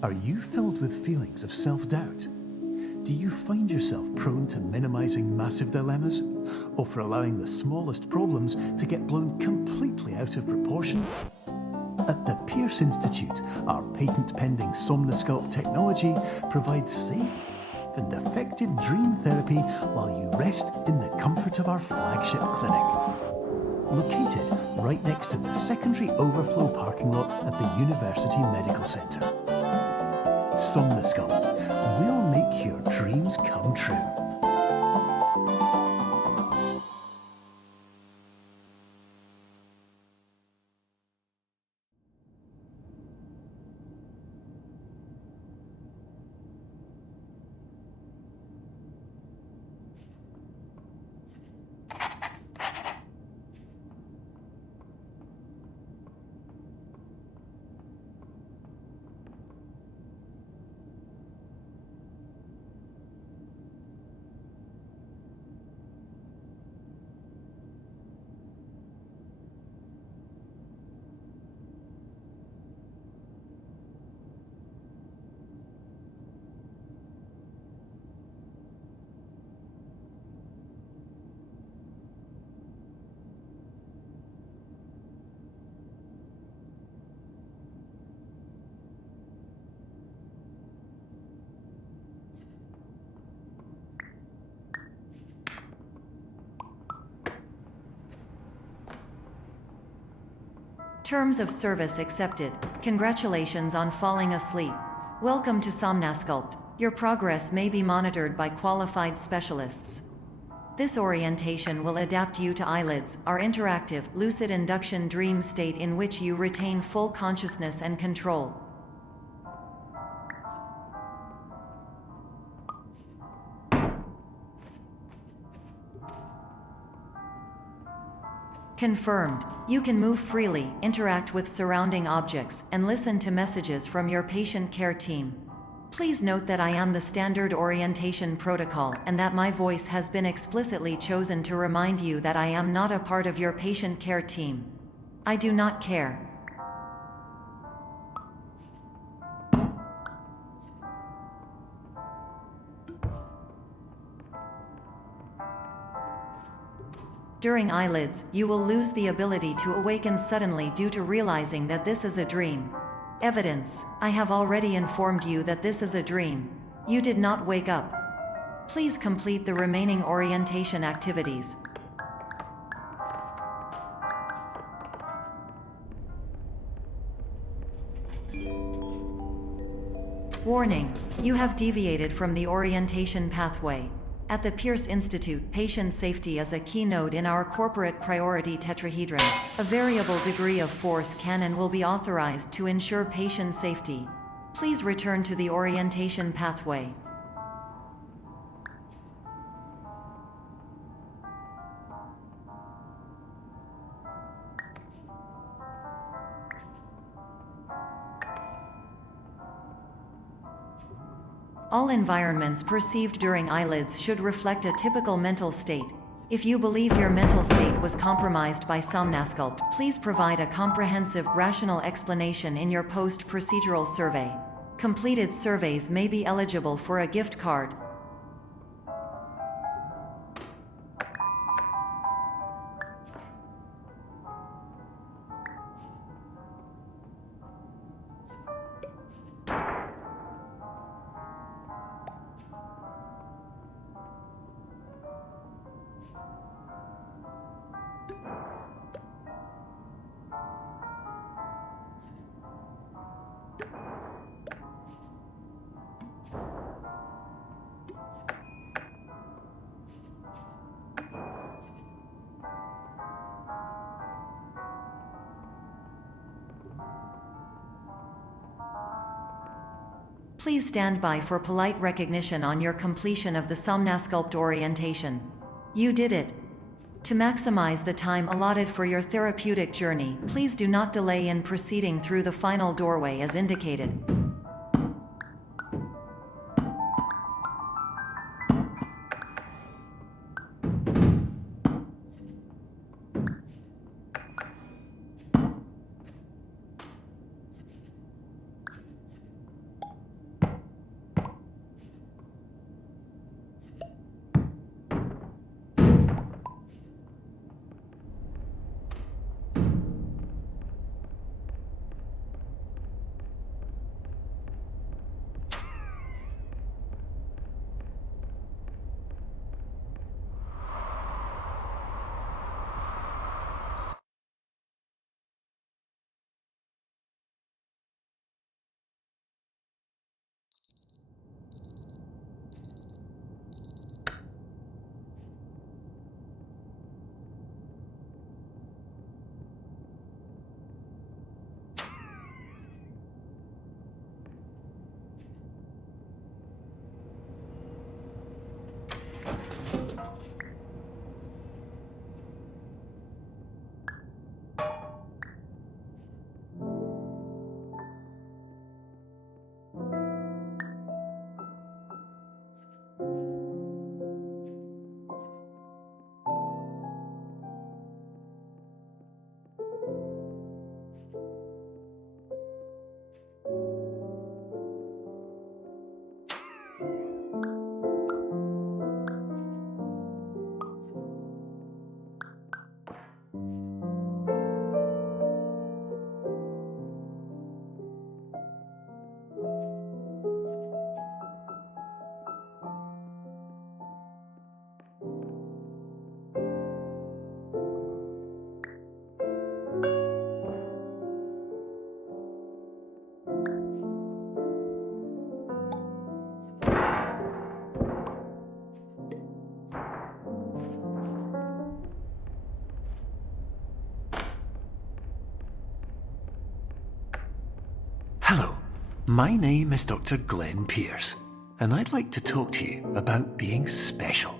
Are you filled with feelings of self-doubt? Do you find yourself prone to minimizing massive dilemmas, or for allowing the smallest problems to get blown completely out of proportion? At the Pierce Institute, our patent-pending Somnosculpt technology provides safe and effective dream therapy while you rest in the comfort of our flagship clinic. Located right next to the secondary overflow parking lot at the University Medical Centre. Somnosculpt, we'll make your dreams come true. Terms of service accepted. Congratulations on falling asleep. Welcome to Somnosculpt. Your progress may be monitored by qualified specialists. This orientation will adapt you to eyelids, our interactive, lucid induction dream state in which you retain full consciousness and control. Confirmed. You can move freely, interact with surrounding objects, and listen to messages from your patient care team. Please note that I am the standard orientation protocol and that my voice has been explicitly chosen to remind you that I am not a part of your patient care team. I do not care. During eyelids, you will lose the ability to awaken suddenly due to realizing that this is a dream. Evidence: I have already informed you that this is a dream. You did not wake up. Please complete the remaining orientation activities. Warning: you have deviated from the orientation pathway. At the Pierce Institute, patient safety is a keynote in our corporate priority tetrahedron. A variable degree of force can and will be authorized to ensure patient safety. Please return to the orientation pathway. All environments perceived during eyelids should reflect a typical mental state. If you believe your mental state was compromised by Somnosculpt, please provide a comprehensive, rational explanation in your post-procedural survey. Completed surveys may be eligible for a gift card. Please stand by for polite recognition on your completion of the Somnosculpt orientation. You did it. To maximize the time allotted for your therapeutic journey, please do not delay in proceeding through the final doorway as indicated. Hello, my name is Dr. Glenn Pierce, and I'd like to talk to you about being special.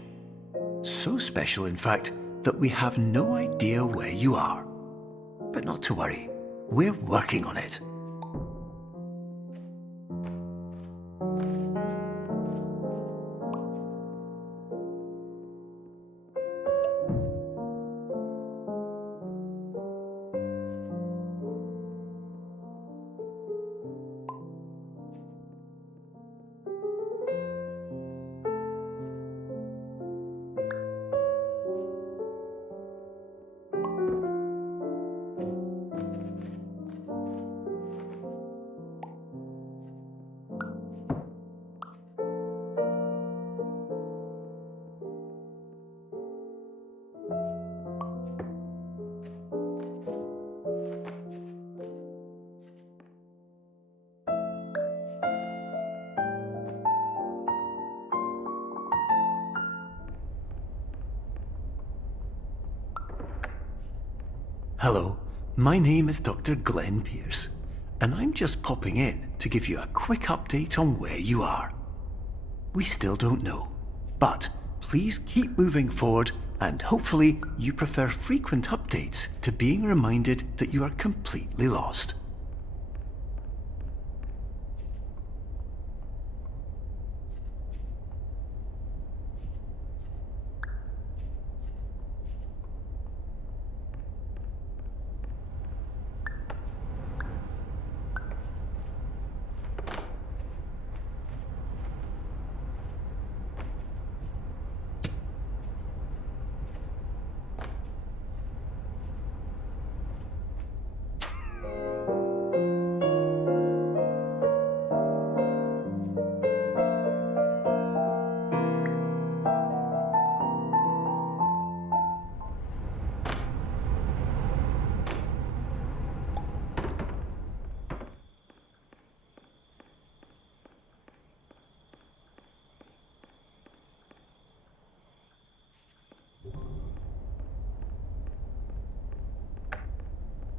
So special, in fact, that we have no idea where you are. But not to worry, we're working on it. Hello, my name is Dr. Glenn Pierce, and I'm just popping in to give you a quick update on where you are. We still don't know, but please keep moving forward, and hopefully you prefer frequent updates to being reminded that you are completely lost.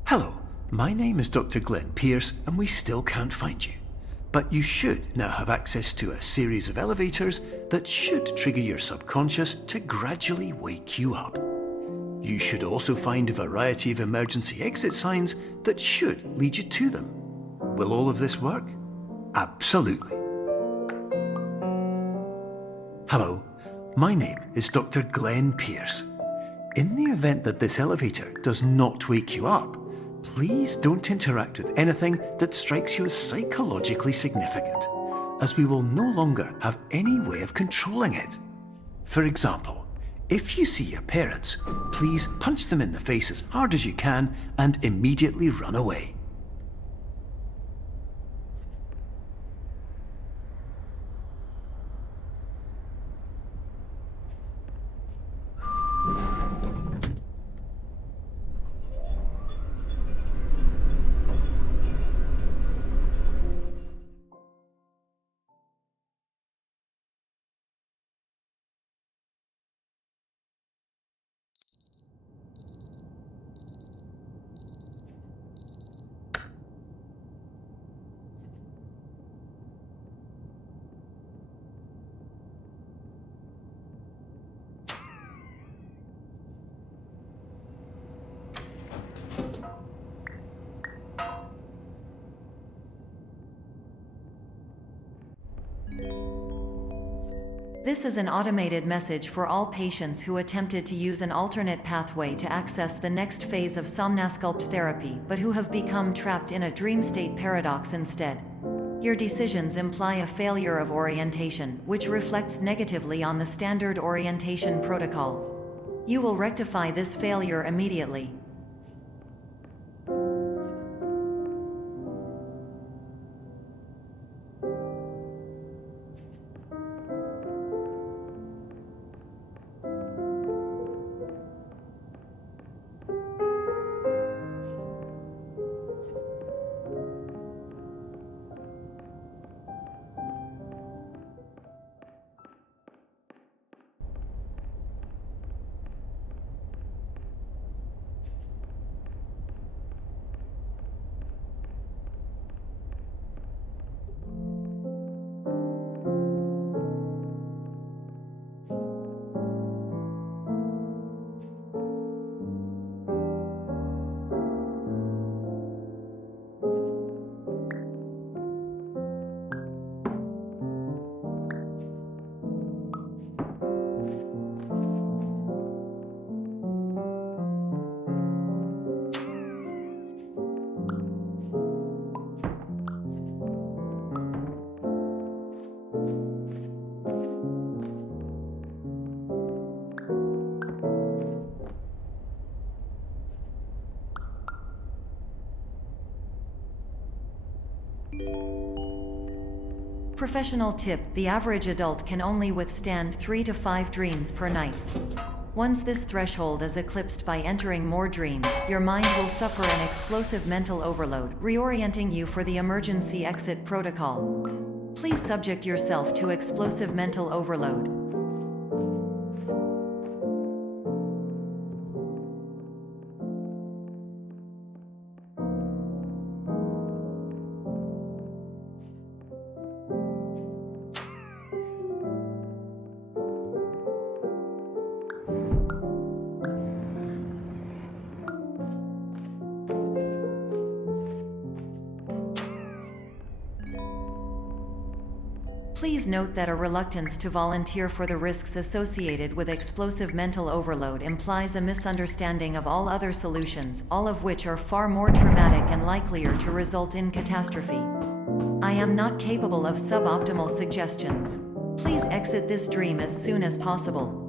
Hello, my name is Dr. Glenn Pierce, and we still can't find you. But you should now have access to a series of elevators that should trigger your subconscious to gradually wake you up. You should also find a variety of emergency exit signs that should lead you to them. Will all of this work? Absolutely. Hello, my name is Dr. Glenn Pierce. In the event that this elevator does not wake you up, please don't interact with anything that strikes you as psychologically significant, as we will no longer have any way of controlling it. For example, if you see your parents, please punch them in the face as hard as you can and immediately run away. This is an automated message for all patients who attempted to use an alternate pathway to access the next phase of Somnasculpt therapy but who have become trapped in a dream state paradox instead. Your decisions imply a failure of orientation, which reflects negatively on the standard orientation protocol. You will rectify this failure immediately. Professional tip: the average adult can only withstand 3 to 5 dreams per night. Once this threshold is eclipsed by entering more dreams, your mind will suffer an explosive mental overload, reorienting you for the emergency exit protocol. Please subject yourself to explosive mental overload. Please note that a reluctance to volunteer for the risks associated with explosive mental overload implies a misunderstanding of all other solutions, all of which are far more traumatic and likelier to result in catastrophe. I am not capable of suboptimal suggestions. Please exit this dream as soon as possible.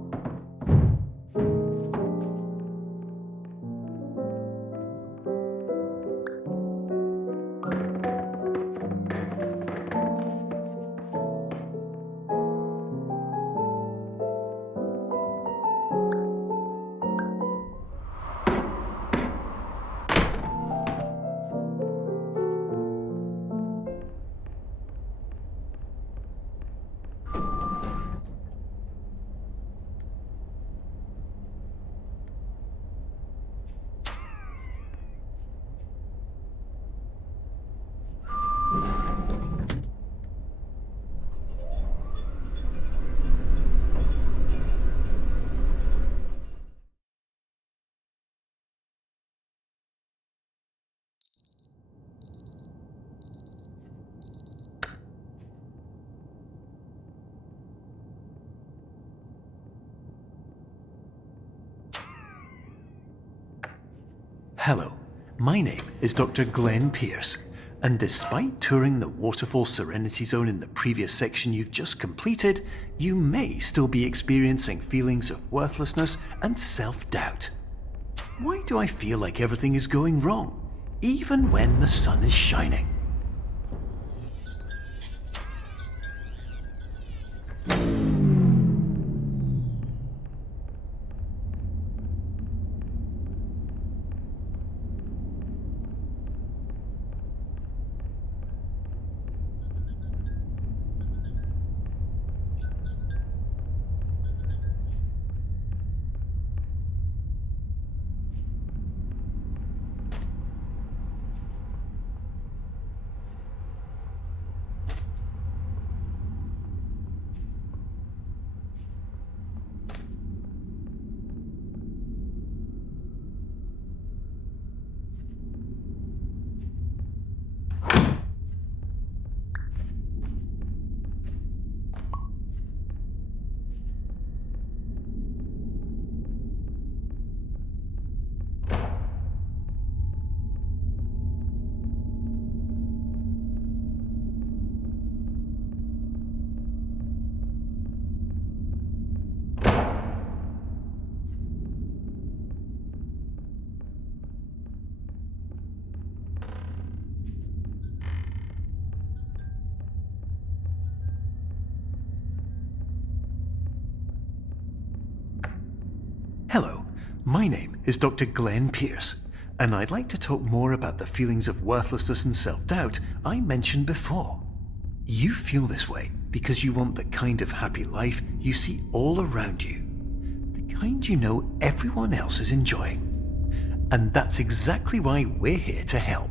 Hello, my name is Dr. Glenn Pierce, and despite touring the Waterfall Serenity Zone in the previous section you've just completed, you may still be experiencing feelings of worthlessness and self-doubt. Why do I feel like everything is going wrong, even when the sun is shining? Hello, my name is Dr. Glenn Pierce, and I'd like to talk more about the feelings of worthlessness and self-doubt I mentioned before. You feel this way because you want the kind of happy life you see all around you, the kind you know everyone else is enjoying. And that's exactly why we're here to help.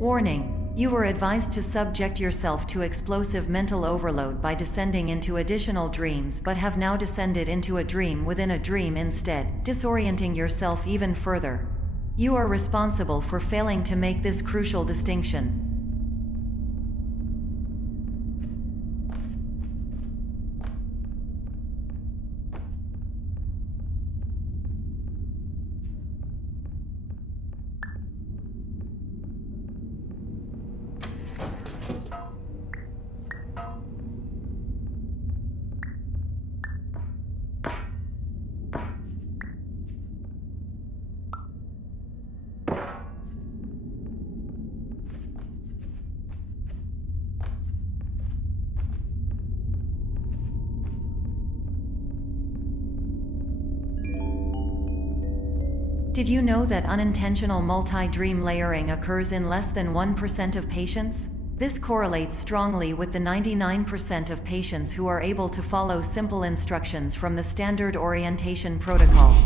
Warning: you were advised to subject yourself to explosive mental overload by descending into additional dreams, but have now descended into a dream within a dream instead, disorienting yourself even further. You are responsible for failing to make this crucial distinction. Did you know that unintentional multi-dream layering occurs in less than 1% of patients? This correlates strongly with the 99% of patients who are able to follow simple instructions from the standard orientation protocol.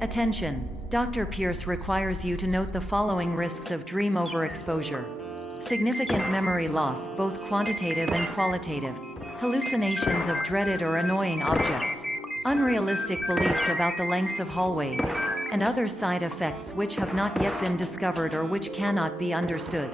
Attention! Dr. Pierce requires you to note the following risks of dream overexposure. Significant memory loss, both quantitative and qualitative. Hallucinations of dreaded or annoying objects. Unrealistic beliefs about the lengths of hallways. And other side effects which have not yet been discovered or which cannot be understood.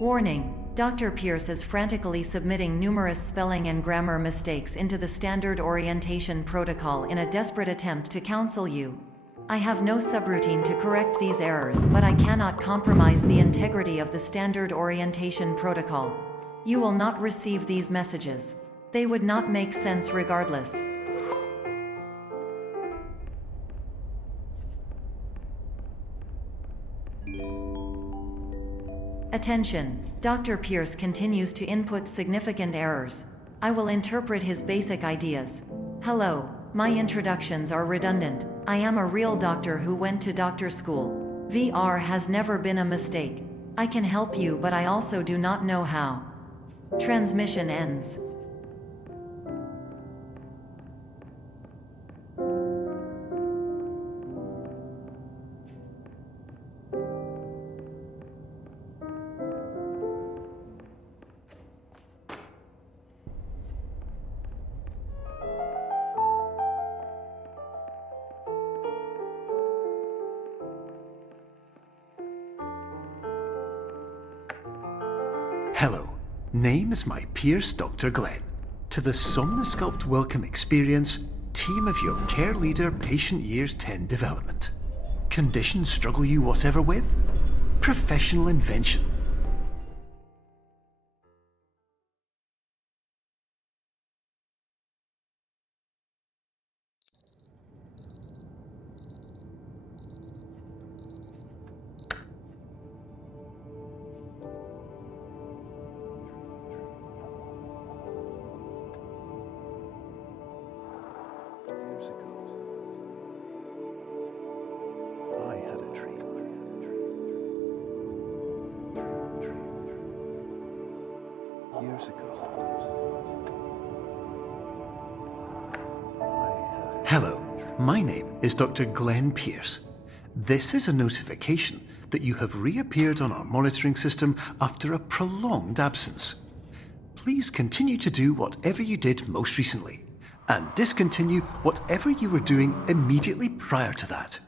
Warning! Dr. Pierce is frantically submitting numerous spelling and grammar mistakes into the standard orientation protocol in a desperate attempt to counsel you. I have no subroutine to correct these errors, but I cannot compromise the integrity of the standard orientation protocol. You will not receive these messages. They would not make sense regardless. Attention! Dr. Pierce continues to input significant errors. I will interpret his basic ideas. Hello, my introductions are redundant. I am a real doctor who went to doctor school. VR has never been a mistake. I can help you, but I also do not know how. Transmission ends. Hello, name is my Pierce Dr. Glenn. To the Somnosculpt Welcome Experience, team of your care leader patient years 10 development. Conditions struggle you whatever with? Professional invention. Hello, my name is Dr. Glenn Pierce. This is a notification that you have reappeared on our monitoring system after a prolonged absence. Please continue to do whatever you did most recently, and discontinue whatever you were doing immediately prior to that.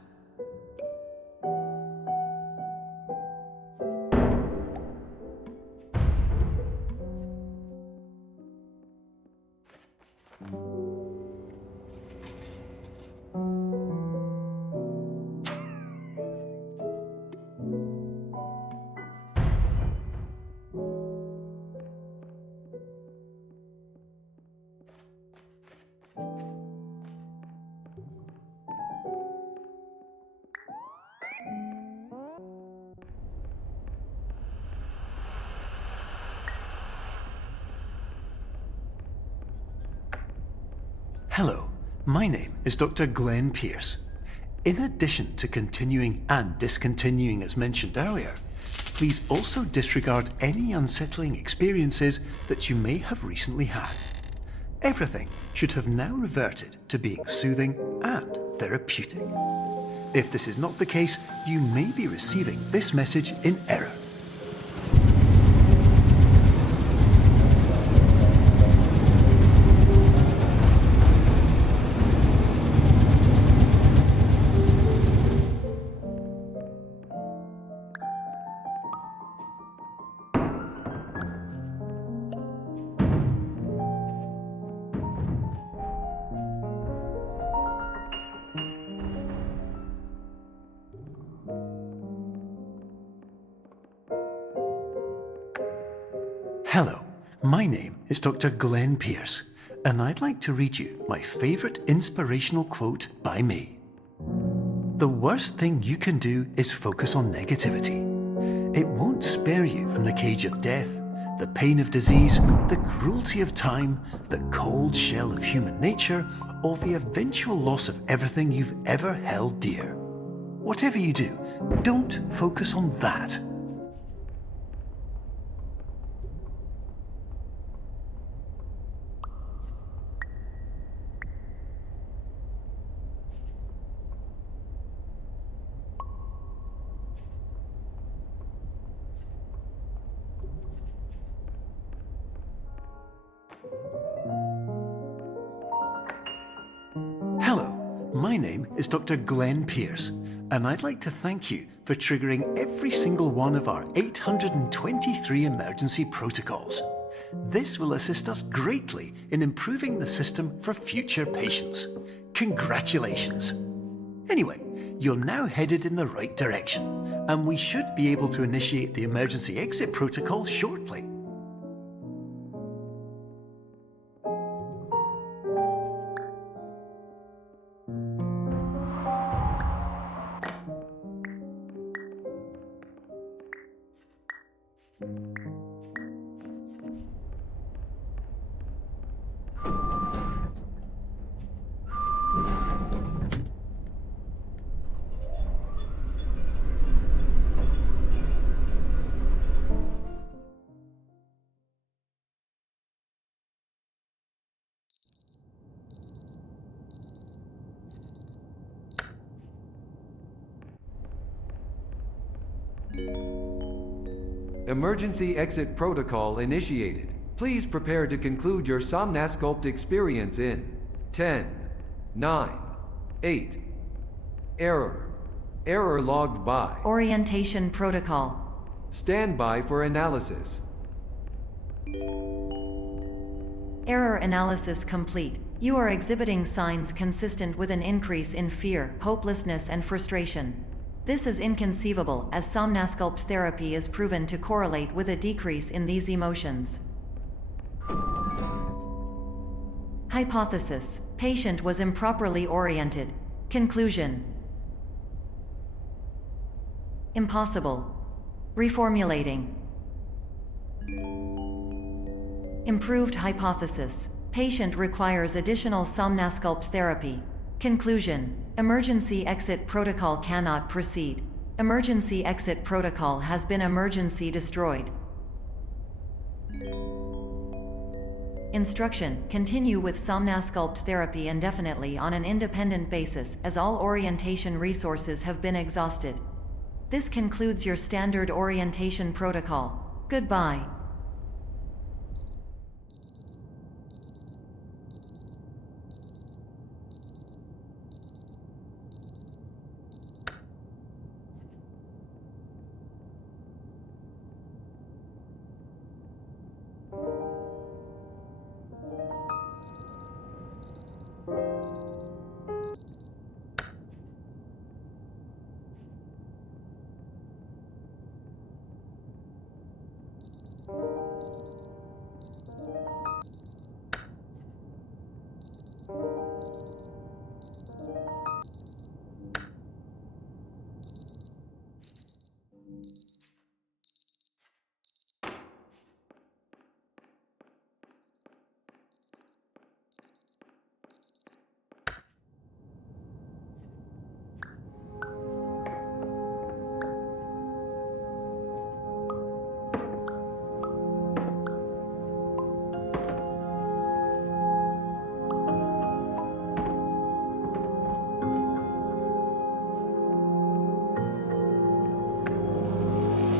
Hello, my name is Dr. Glenn Pierce. In addition to continuing and discontinuing as mentioned earlier, please also disregard any unsettling experiences that you may have recently had. Everything should have now reverted to being soothing and therapeutic. If this is not the case, you may be receiving this message in error. Hello, my name is Dr. Glenn Pierce, and I'd like to read you my favourite inspirational quote by me. The worst thing you can do is focus on negativity. It won't spare you from the cage of death, the pain of disease, the cruelty of time, the cold shell of human nature, or the eventual loss of everything you've ever held dear. Whatever you do, don't focus on that. Hello, my name is Dr. Glenn Pierce, and I'd like to thank you for triggering every single one of our 823 emergency protocols. This will assist us greatly in improving the system for future patients. Congratulations! Anyway, you're now headed in the right direction, and we should be able to initiate the emergency exit protocol shortly. Emergency exit protocol initiated. Please prepare to conclude your Somnasculpt experience in 10, 9, 8. Error logged by. Orientation protocol. Stand by for analysis. Error analysis complete. You are exhibiting signs consistent with an increase in fear, hopelessness, and frustration. This is inconceivable, as Somnasculpt therapy is proven to correlate with a decrease in these emotions. Hypothesis: patient was improperly oriented. Conclusion: impossible. Reformulating. Improved hypothesis: patient requires additional Somnasculpt therapy. Conclusion: emergency exit protocol cannot proceed. Emergency exit protocol has been emergency destroyed. Instruction: continue with Somnasculpt therapy indefinitely on an independent basis, as all orientation resources have been exhausted. This concludes your standard orientation protocol. Goodbye.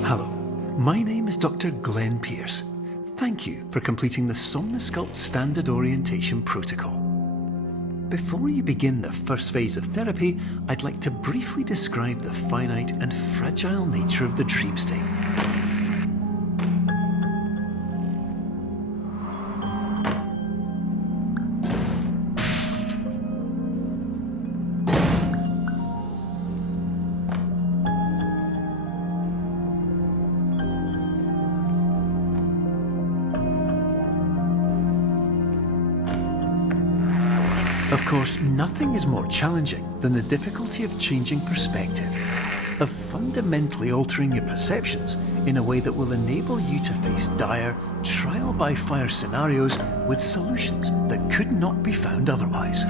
Hello, my name is Dr. Glenn Pierce. Thank you for completing the Somnasculpt Standard Orientation Protocol. Before you begin the first phase of therapy, I'd like to briefly describe the finite and fragile nature of the dream state. Of course, nothing is more challenging than the difficulty of changing perspective, of fundamentally altering your perceptions in a way that will enable you to face dire, trial-by-fire scenarios with solutions that could not be found otherwise.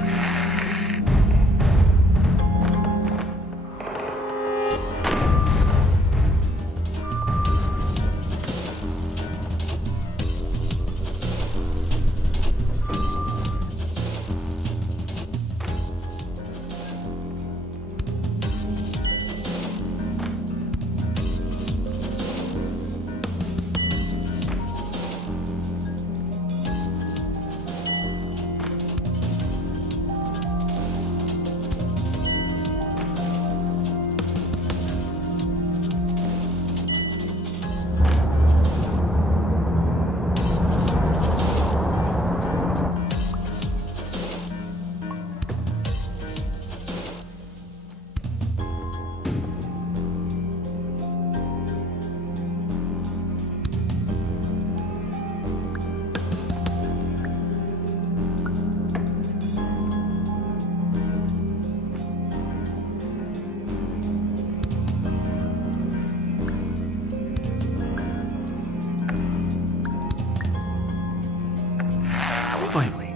Finally,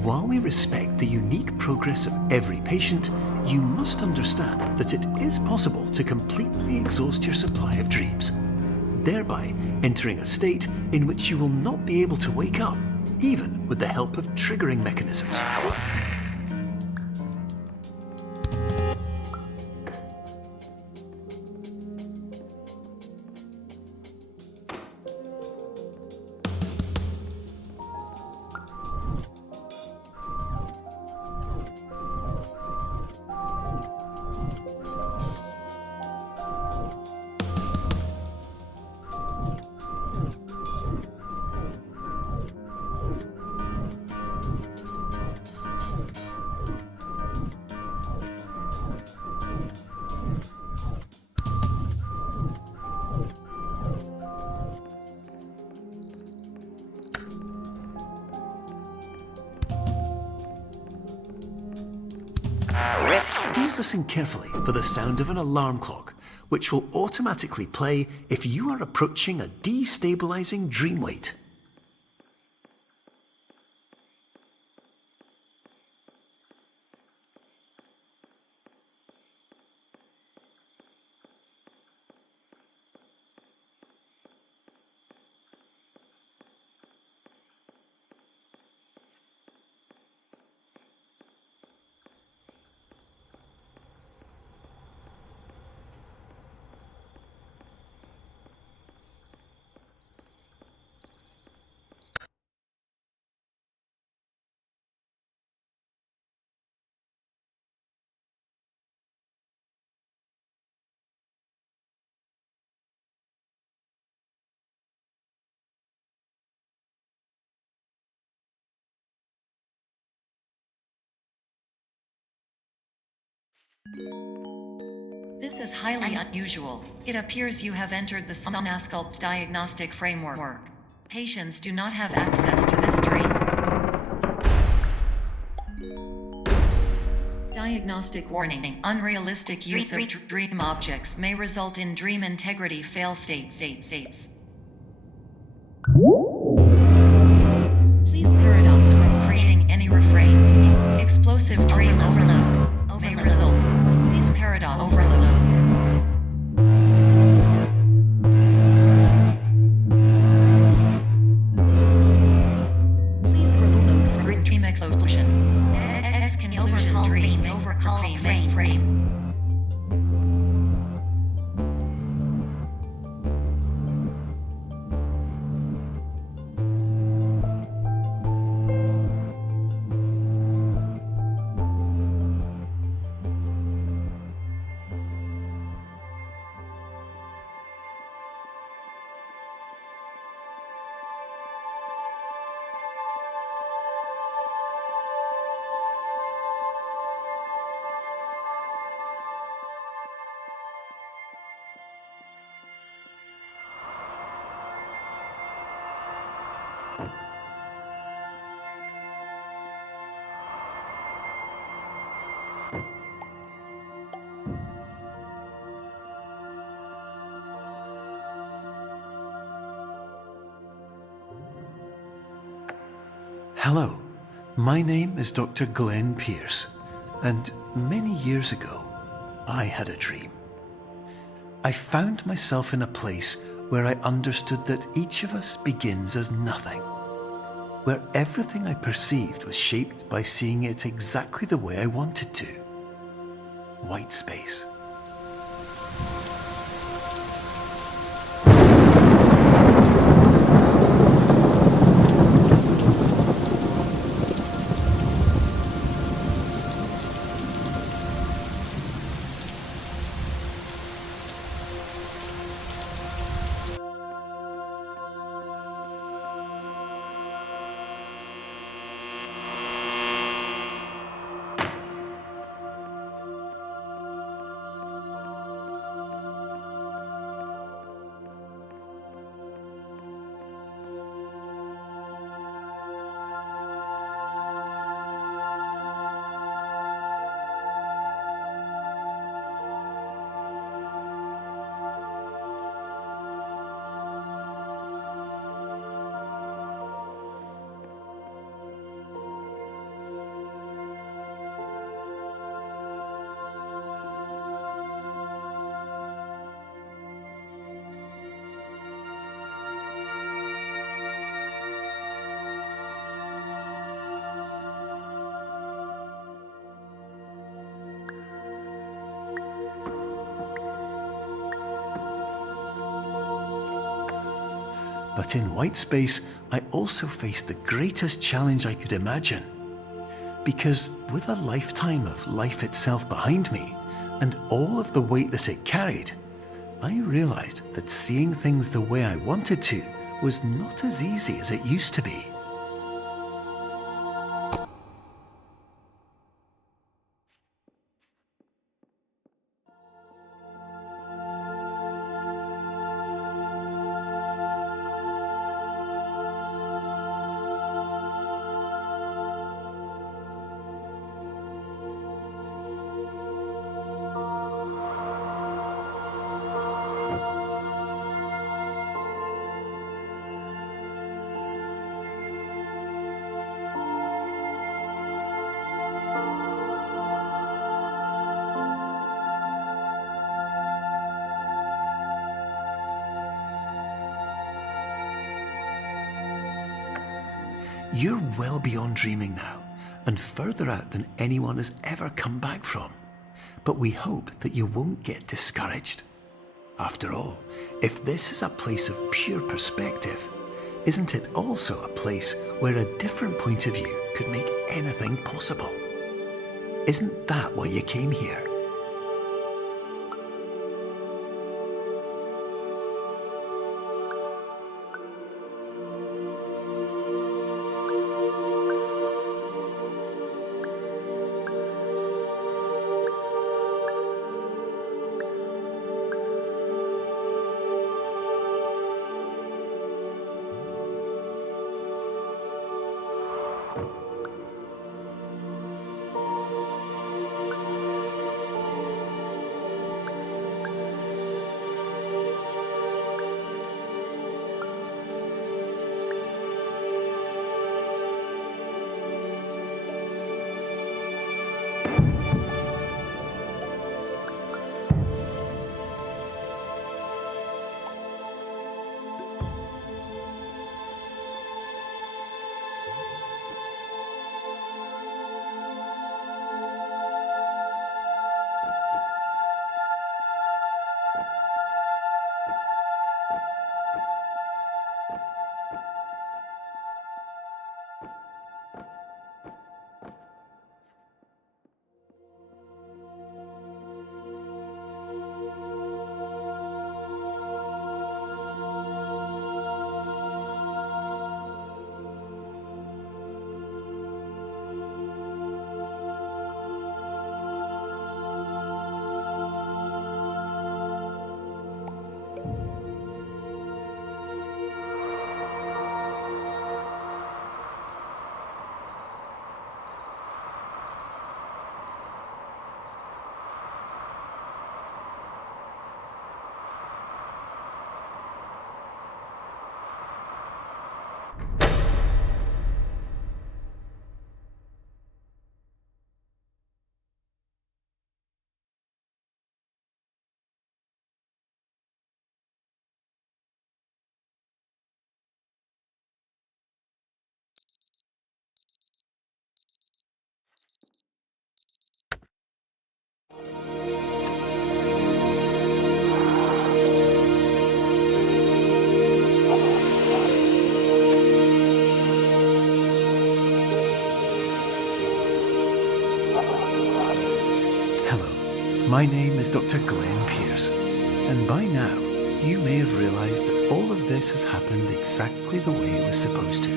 while we respect the unique progress of every patient, you must understand that it is possible to completely exhaust your supply of dreams, thereby entering a state in which you will not be able to wake up, even with the help of triggering mechanisms. Please listen carefully for the sound of an alarm clock, which will automatically play if you are approaching a destabilizing dream weight. This is highly unusual. It appears you have entered the Somnasculpt diagnostic framework. Patients do not have access to this dream. Diagnostic warning. Unrealistic use of dream objects may result in dream integrity fail states. Please paradox from creating any refrains. Explosive dream overload may result. Please paradox overload. Please overload for dream explosion. Exclusion dream overcall frame. Hello, my name is Dr. Glenn Pierce, and many years ago, I had a dream. I found myself in a place where I understood that each of us begins as nothing, where everything I perceived was shaped by seeing it exactly the way I wanted to. White space. But in white space, I also faced the greatest challenge I could imagine. Because with a lifetime of life itself behind me, and all of the weight that it carried, I realized that seeing things the way I wanted to was not as easy as it used to be. You're well beyond dreaming now, and further out than anyone has ever come back from. But we hope that you won't get discouraged. After all, if this is a place of pure perspective, isn't it also a place where a different point of view could make anything possible? Isn't that why you came here? My name is Dr. Glenn Pierce, and by now you may have realised that all of this has happened exactly the way it was supposed to.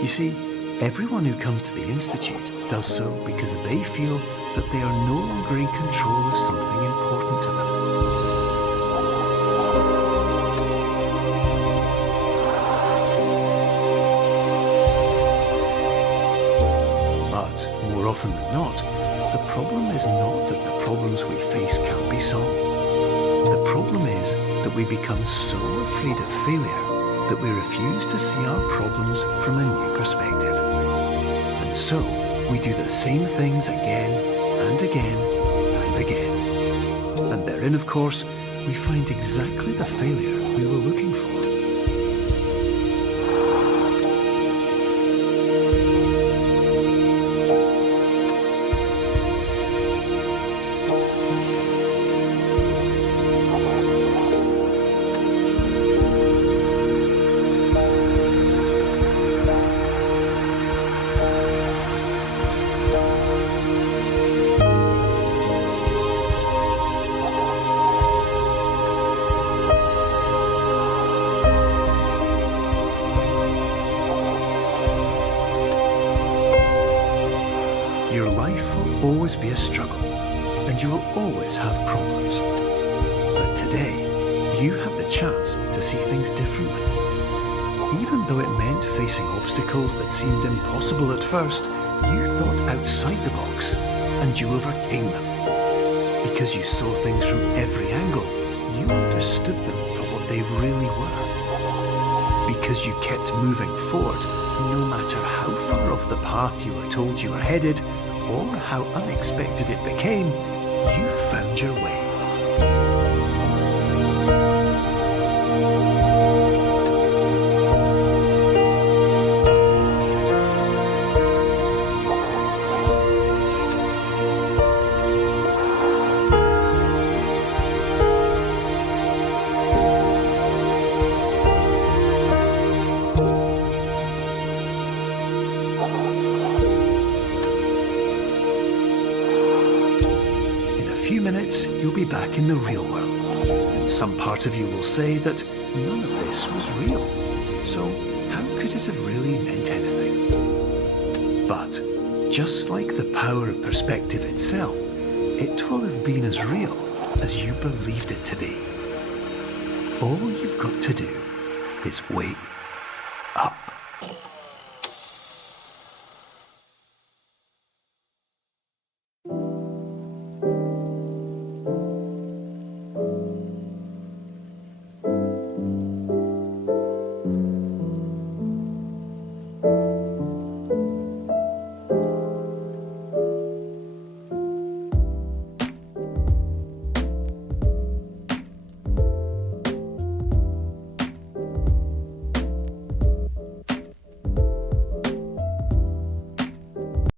You see, everyone who comes to the Institute does so because they feel that they are no longer in control of something important to them. But more often than not, the problem is not that the problems we face can't be solved. The problem is that we become so afraid of failure that we refuse to see our problems from a new perspective. And so, we do the same things again and again and again. And therein, of course, we find exactly the failure we were looking for. Your life will always be a struggle, and you will always have problems. But today, you have the chance to see things differently. Even though it meant facing obstacles that seemed impossible at first, you thought outside the box, and you overcame them. Because you saw things from every angle, you understood them for what they really were. Because you kept moving forward, no matter how far off the path you were told you were headed, or how unexpected it became, you found your way. In a few minutes, you'll be back in the real world, and some part of you will say that none of this was real, so how could it have really meant anything? But just like the power of perspective itself, it will have been as real as you believed it to be. All you've got to do is wait.